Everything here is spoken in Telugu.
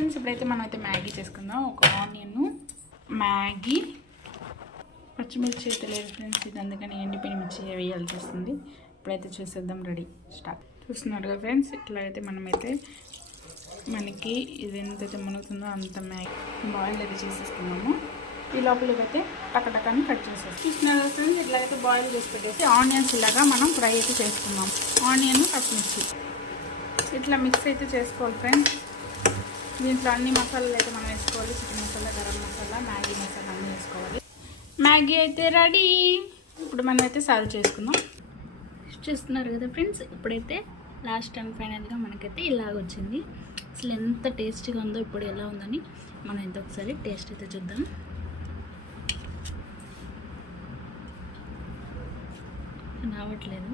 ఫ్రెండ్స్, ఇప్పుడైతే మనం అయితే మ్యాగీ చేసుకుందాం. ఒక ఆనియన్, మ్యాగీ, పచ్చిమిర్చి అయితే లేదు ఫ్రెండ్స్, ఇది అందుకని ఎండిపోయిన మిర్చి వేయాల్సి వస్తుంది. ఇప్పుడైతే చేసేద్దాం. Ready, start. చూస్తున్నారుగా ఫ్రెండ్స్, ఇట్లా అయితే మనమైతే మనకి ఇది ఎంతైతే మునుగుతుందో అంత మ్యాగీ బాయిల్ అయితే చేసేసుకున్నాము. ఈ లోపల అయితే టకటకాన్ని కట్ చేసేస్తాం. చూస్తున్నారు ఫ్రెండ్స్, ఇట్లా అయితే బాయిల్ చేసి పెట్టేసి ఆనియన్స్ ఇలాగా మనం ఫ్రై అయితే చేసుకున్నాం. ఆనియన్, పచ్చిమిర్చి ఇట్లా మిక్స్ అయితే చేసుకోవాలి ఫ్రెండ్స్. దీంట్లో అన్ని మసాలాలు అయితే మనం వేసుకోవాలి. చికెన్ మసాలా, గరం మసాలా, మ్యాగీ మసాలా అన్నీ వేసుకోవాలి. మ్యాగీ అయితే రెడీ. ఇప్పుడు మనం అయితే సర్వ్ చేసుకుందాం. చూస్తున్నారు కదా ఫ్రెండ్స్, ఇప్పుడైతే లాస్ట్ అండ్ ఫైనల్గా మనకైతే ఇలాగ వచ్చింది. అసలు ఎంత టేస్టీగా ఉందో, ఇప్పుడు ఎలా ఉందని మనం అయితే ఒకసారి టేస్ట్ అయితే చూద్దాం. రావట్లేదు.